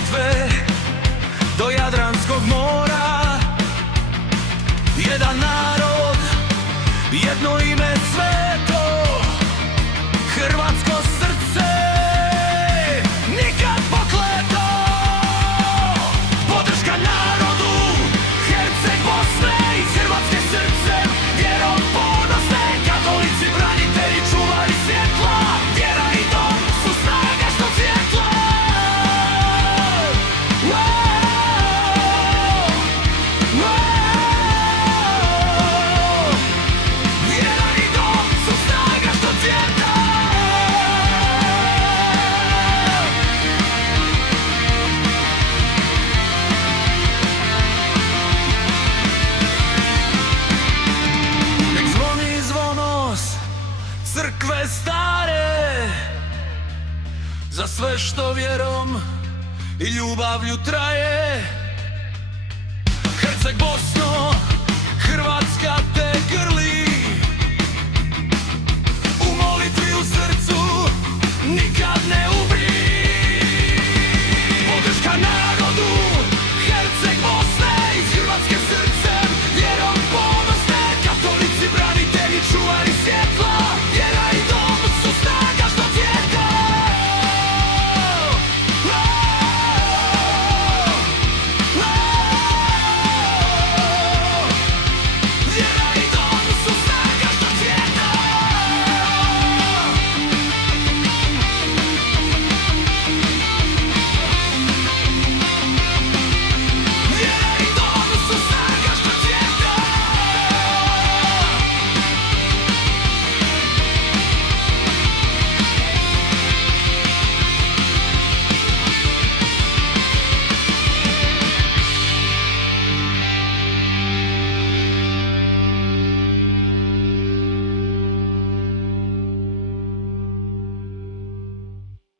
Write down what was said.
Neretve do Jadranskog mora. Jedan narod, jedno ime, sveto hrvatsko srce nikad pokleto. Podrška narodu, Herceg Bosne i Hrvatske srcem, vjerom ponosne, katolici, branitelji, čuvari svjetla. Vjera i dom su snaga što svjetla. Vjera i dom su snaga što svjetla. Nek zvoni zvonos crkve stare za sve što vjerom i ljubavlju traje. Herceg Bosno, Hrvatska